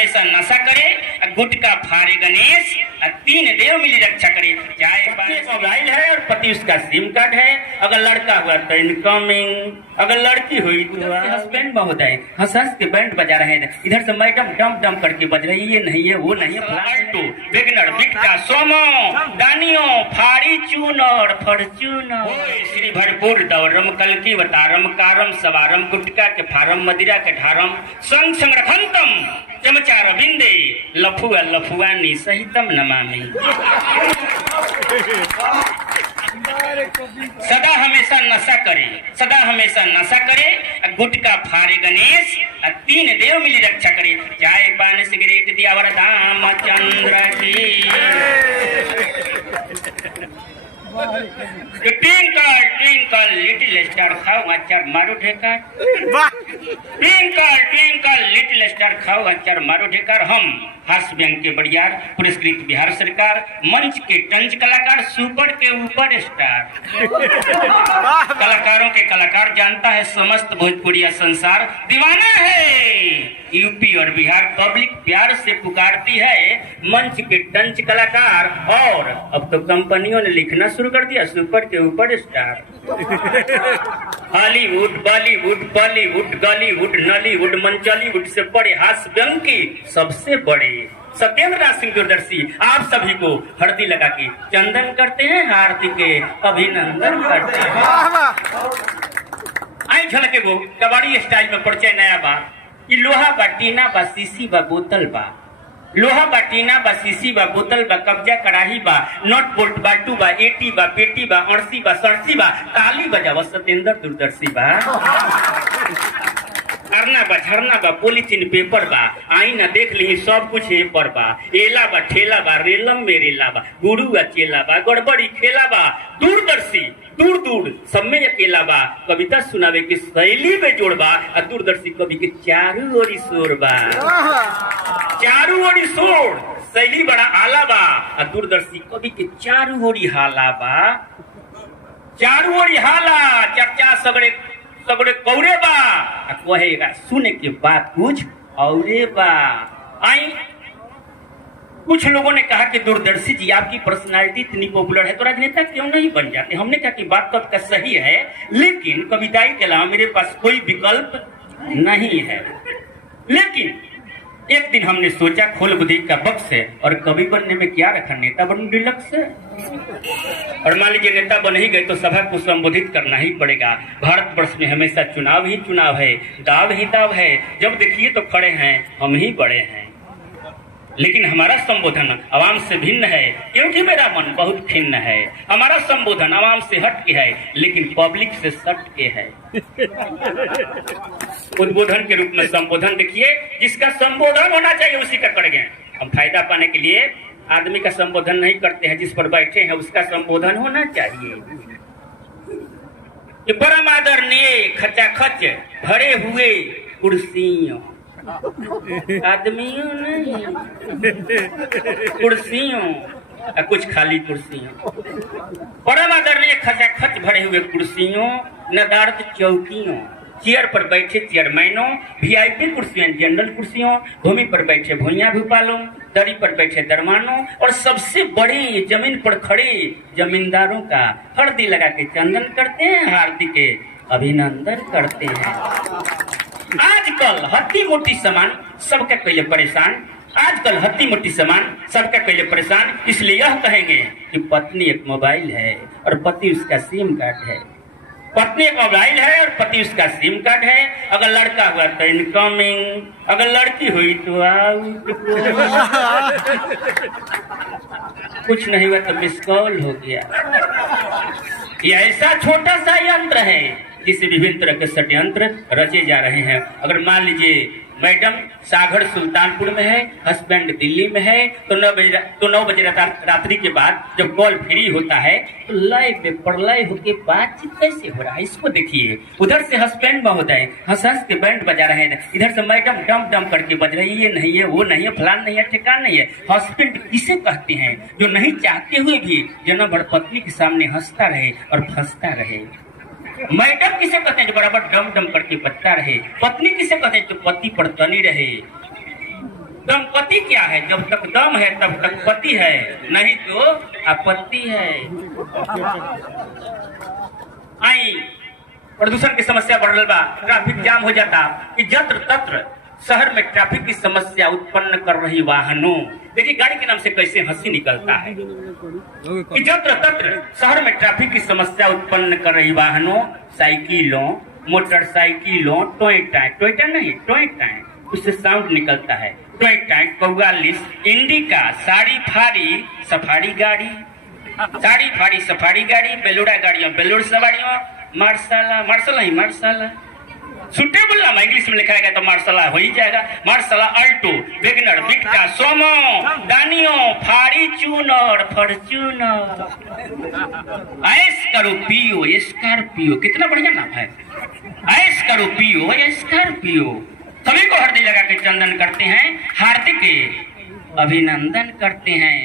हमेशा नशा करे, गुटका फाड़े गणेश, 3 देव मिली रक्षा करे। चाहे मोबाइल है और पति उसका सिम कार्ड है, अगर लड़का हुआ तो इनकमिंग, अगर लड़की हुई तो हस्बैंड महोदय हंस हंस के बैंड बजा रहे हैं। इधर से मैडम डम डम करके बज रही है, ये नहीं है वो नहीं है। वेगनर, बिटका, सोमो, दानियो, फाड़ी चूनर, फॉर्च्यूनर, श्री भरपूर दौरम, कलकी वतारम, कारम सवारम, गुटका के फारम, मदिरा के ढारम, संग संरखंतम, चमचार बिंदे, लफुआ लफुआनी सहितम नमामि। सदा हमेशा नशा करे, सदा हमेशा नशा करे, गुटका फाड़े गणेश, 3 देव मिली रक्षा करे। चाय पान सिगरेट दिया वरदाम चंद्र की। ट्विंकल ट्विंकल लिटिल स्टार खाओ अचार मारो ढेकर। ट्विंकल ट्विंकल लिटिल स्टार खाओ अचार मारो ढेकर। हम हास्य व्यंग के बड़ियार, पुरस्कृत बिहार सरकार, मंच के टंच कलाकार, सुपर के ऊपर स्टार। कलाकारों के कलाकार जानता है समस्त भोजपुरिया संसार, दीवाना है यूपी और बिहार। पब्लिक प्यार से पुकारती है मंच के टंच कलाकार, और अब तो कंपनियों ने लिखना शुरू कर दिया सुपर के ऊपर star. Hollywood, Bollywood, Bollywood, Gollywood, Nollywood, मंचॉलीवुड से बड़े हास्य व्यंग की सबसे बड़े सत्येंद्र नाथ सिंह दूरदर्शी आप सभी को हल्दी लगा के चंदन करते हैं, हार्दिक के अभिनंदन करते हैं। आई झलके वो कबाड़ी स्टाइल में परिचय नया बा। ये लोहा बा, टीना बा, सीसी बा, बोतल बा। लोहा बा, टीना बा, सीसी बा, बोतल बा, कब्जा कड़ाही बा, नट बोल्ट बाल्टू बा, एटी बा, पेटी बा, अड़सी बा, सड़सी बा, ताली बजावा सत्येंद्र दूरदर्शी बा। अरना बा, झरना बा, पॉलीथीन पेपर बा, आईना देख ली सब कुछ ये पर बा। एला बा, ठेला बा, रेलम में रेला बा, गुरु बा, चेला बा, गड़बड़ी खेला बा, दूरदर्शी दूर दूर सब में अकेला बा। कविता सुनावे के शैली में जोड़ बा, दूरदर्शी कवि के चारू ओरी शोर बा। चारू ओरी शोर, शैली बड़ा आला बा, दूरदर्शी कवि के चारू ओरी हाला बा। चारू ओरी हाला, चर्चा सगड़े सगड़े कौरे बा, कहेगा सुने के बाद कुछ औरे बा। आई कुछ लोगों ने कहा कि दूरदर्शी जी आपकी पर्सनालिटी इतनी पॉपुलर है तो राजनेता क्यों नहीं बन जाते। हमने कहा कि बात तो आपका सही है, लेकिन कविताई के अलावा मेरे पास कोई विकल्प नहीं है। लेकिन एक दिन हमने सोचा खोल बुद्धि का बक्स है, और कवि बनने में क्या रखा, नेता बनने डिलक्स है। और मान लीजिए नेता बन ही गए तो सभा को संबोधित करना ही पड़ेगा। भारतवर्ष में हमेशा चुनाव ही चुनाव है, दाव ही दाव है। जब देखिए तो खड़े हैं हम ही बड़े हैं, लेकिन हमारा संबोधन आवाम से भिन्न है, क्योंकि मेरा मन बहुत खिन्न है। हमारा संबोधन आवाम से हट के है, लेकिन पब्लिक से सट के है। उद्बोधन के रूप में संबोधन देखिए, जिसका संबोधन होना चाहिए उसी का कर गए। हम फायदा पाने के लिए आदमी का संबोधन नहीं करते हैं, जिस पर बैठे हैं उसका संबोधन होना चाहिए। कि परम आदरणीय खचाखच भरे हुए कुर्सियों, आदमियों नहीं, कुर्सियों, कुछ खाली कुर्सियों, परम आदरणीय खचाखच भरे हुए कुर्सियों, नदारद चौकियों, चेयर पर बैठे चेयरमैनों, वीआईपी कुर्सियां जनरल कुर्सियों, भूमि पर बैठे भूइया भूपालों, दरी पर बैठे दरमानों, और सबसे बड़े जमीन पर खड़े जमींदारों का हल्दी लगा के चंदन करते हैं, हार्दिक के अभिनंदन करते हैं। आजकल हत्ती मोटी सामान सबका पहले परेशान, आजकल हत्ती मोटी सामान सबका पहले परेशान, इसलिए यह कहेंगे कि पत्नी एक मोबाइल है और पति उसका सिम कार्ड है। पत्नी एक मोबाइल है और पति उसका सिम कार्ड है। अगर लड़का हुआ तो इनकमिंग, अगर लड़की हुई तो आउट, कुछ नहीं हुआ तो मिस कॉल हो गया। ये ऐसा छोटा सा यंत्र है जिससे विभिन्न तरह के षड्यंत्र रचे जा रहे हैं। अगर मान लीजिए मैडम सागर सुल्तानपुर में है, हस्बैंड दिल्ली में है, तो 9 बजे रात्रि के बाद जब कॉल फ्री होता है तो लाइव में प्रलय होके बातचीत कैसे हो रहा है, इसको देखिए। उधर से हस्बैंड महोदय हंस हंस के बैंड बजा रहे हैं, इधर से मैडम डम डम करके बज रही है, ये नहीं है वो नहीं है, फलान नहीं है, ठिकान नहीं है। हस्बैंड किसे कहते हैं जो नहीं चाहते हुए भी जन्म भर पत्नी के सामने हंसता रहे और फंसता रहे। मैडम किसे कहते हैं जो बराबर डम डम करके बचता रहे। पत्नी किसे कहते हैं जो पति पर तनी रहे। दंपति क्या है? जब तक दम है तब तक पति है, नहीं तो आपत्ति है। आई प्रदूषण की समस्या बढ़ रहा बा, ट्रैफिक जाम हो जाता कि जत्र तत्र शहर में ट्रैफिक की समस्या उत्पन्न कर रही वाहनों। देखिए गाड़ी के नाम से कैसे हंसी निकलता है कि जत्र तत्र शहर में ट्रैफिक की समस्या उत्पन्न कर रही वाहनों, साइकिलों, मोटरसाइकिलों, टोयोटा, टोयोटा नहीं टोयोटा, उससे साउंड निकलता है, टोयोटा, 44, इंडिका, साड़ी फाड़ी सफारी गाड़ी, साड़ी फाड़ी सफारी गाड़ी, बेलूड़ा गाड़ियों, बेलूड़ सवारियों, मार्शला, मार्शला ही मार्शला, सुटेबल नाम इंग्लिश में लिखा है तो मार्शला हो ही जाएगा। मार्शला, अल्टो, वेगनर, विक्टा, सोमो, डानियो, फॉर्च्यूनर, फॉर्च्यूनर, ऐश करो पियो, स्कॉर्पियो, कितना बढ़िया नाम है, ऐश करो पियो, स्कॉर्पियो। सभी को हृदय लगा के चंदन करते हैं, हार्दिक अभिनंदन करते हैं।